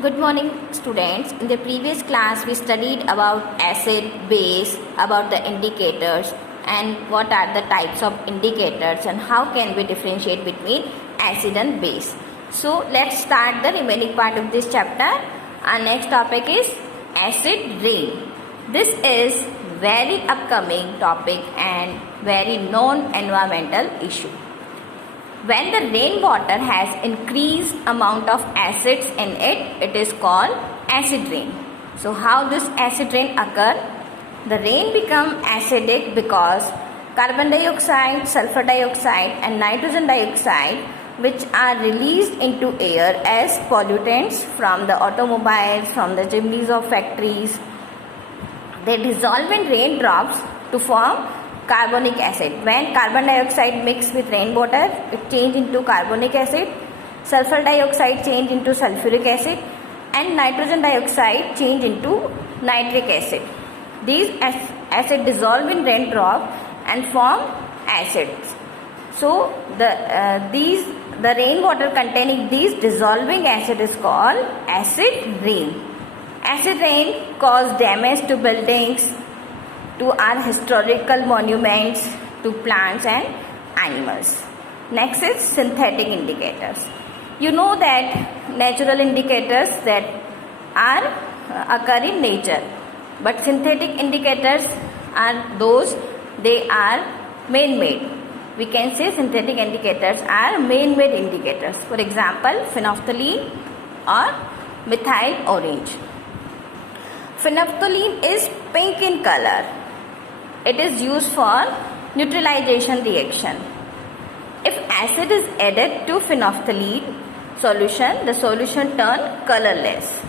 Good morning, students. In the previous class, we studied about acid, base, about the indicators, and what are the types of indicators, and how can we differentiate between acid and base. So, let's start the remaining part of this chapter. Our next topic is acid rain. This is very upcoming topic and very known environmental issue. When the rainwater has increased amount of acids in it, it is called acid rain. So how this acid rain occur? The rain become acidic because carbon dioxide, sulfur dioxide and nitrogen dioxide, which are released into air as pollutants from the automobiles, from the chimneys of factories, they dissolve in raindrops to form carbonic acid. When carbon dioxide mix with rainwater, it change into carbonic acid, sulfur dioxide change into sulfuric acid, and nitrogen dioxide change into nitric acid. These acid dissolve in raindrop and form acids. So the rainwater containing these dissolving acid is called acid rain. Acid rain cause damage to buildings, to our historical monuments, to plants and animals. Next is synthetic indicators. You know that natural indicators that are occur in nature, but synthetic indicators are those they are man-made. We can say synthetic indicators are man-made indicators. For example, phenolphthalein or methyl orange. Phenolphthalein is pink in color. It is used for neutralization reaction. If acid is added to phenolphthalein solution, the solution turn colorless.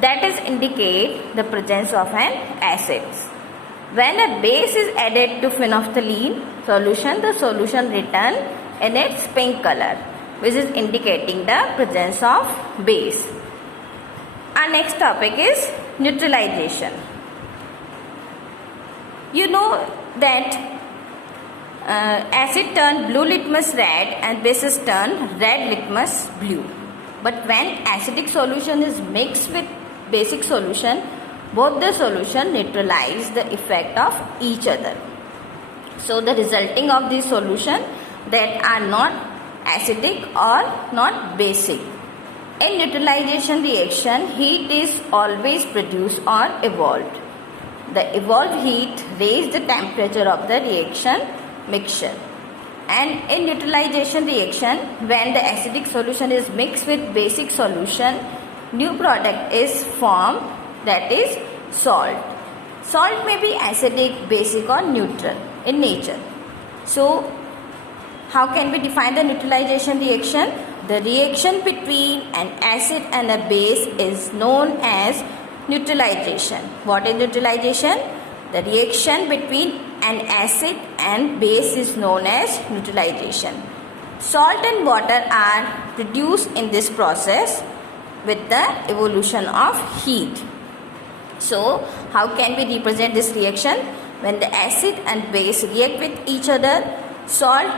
That is indicate the presence of an acid. When a base is added to phenolphthalein solution, the solution return in its pink color, which is indicating the presence of base. Our next topic is neutralization. You know that acid turn blue litmus red and bases turn red litmus blue. But when acidic solution is mixed with basic solution, both the solution neutralize the effect of each other. So the resulting of these solution that are not acidic or not basic. In neutralization reaction, heat is always produced or evolved. The evolved heat raises the temperature of the reaction mixture. And in neutralization reaction, when the acidic solution is mixed with basic solution, new product is formed, that is salt. Salt may be acidic, basic or neutral in nature. So, how can we define the neutralization reaction? The reaction between an acid and a base is known as neutralization. What is neutralization? The reaction between an acid and base is known as neutralization. Salt and water are produced in this process with the evolution of heat. So, how can we represent this reaction? When the acid and base react with each other, salt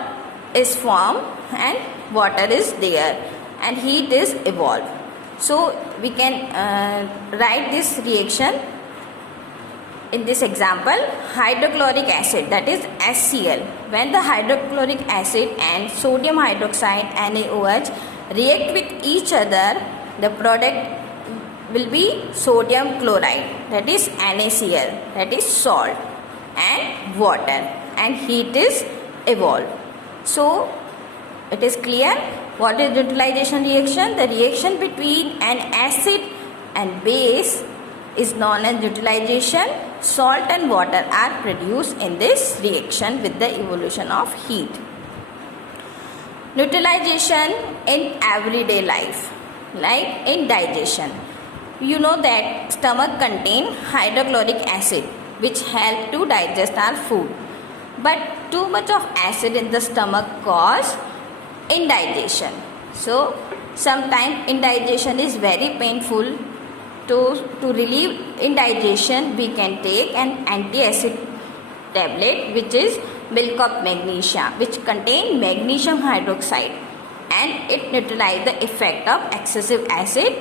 is formed and water is there and heat is evolved. So, we can write this reaction in this example, hydrochloric acid, that is HCl. When the hydrochloric acid and sodium hydroxide NaOH react with each other, the product will be sodium chloride, that is NaCl, that is salt, and water, and heat is evolved. So, it is clear what is neutralization reaction. The reaction between an acid and base is known as neutralization. Salt and water are produced in this reaction with the evolution of heat. Neutralization in everyday life, like in digestion. You know that stomach contains hydrochloric acid which help to digest our food. But too much of acid in the stomach cause indigestion. So, sometimes indigestion is very painful. To relieve indigestion, we can take an antacid tablet which is milk of magnesia, which contain magnesium hydroxide, and it neutralizes the effect of excessive acid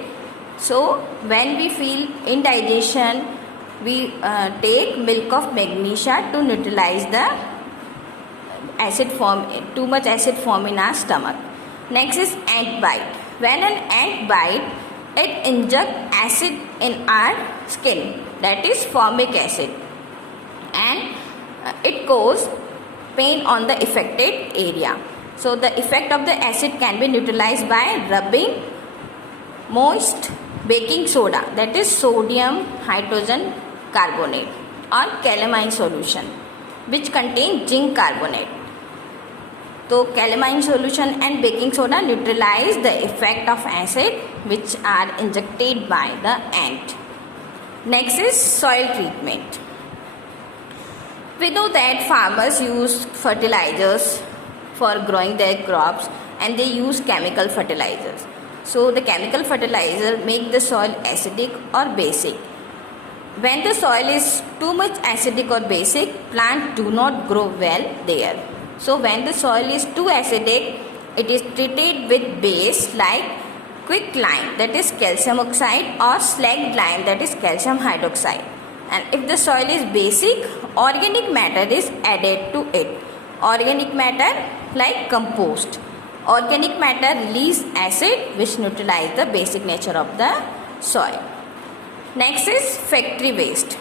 So when we feel indigestion, we take milk of magnesia to neutralize the acid form, too much acid form in our stomach. Next is ant bite. When an ant bite, it injects acid in our skin, that is formic acid, and it causes pain on the affected area. So the effect of the acid can be neutralized by rubbing moist baking soda, that is sodium hydrogen carbonate, or calamine solution which contain zinc carbonate. So calamine solution and baking soda neutralize the effect of acid which are injected by the ant. Next is soil treatment. We know that farmers use fertilizers for growing their crops, and they use chemical fertilizers. So the chemical fertilizer make the soil acidic or basic. When the soil is too much acidic or basic, plants do not grow well there. So when the soil is too acidic, it is treated with base like quicklime, that is calcium oxide, or slacked lime, that is calcium hydroxide. And if the soil is basic, organic matter is added to it. Organic matter like compost. Organic matter release acid which neutralize the basic nature of the soil. Next is factory waste.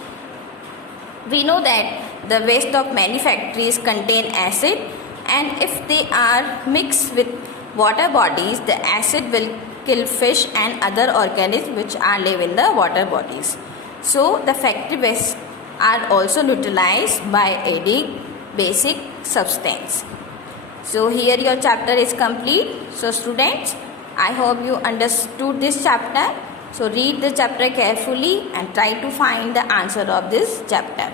We know that the waste of many factories contain acid, and if they are mixed with water bodies, the acid will kill fish and other organisms which are live in the water bodies. So the factory waste are also neutralized by adding basic substance. So here your chapter is complete. So students, I hope you understood this chapter. So read the chapter carefully and try to find the answer of this chapter.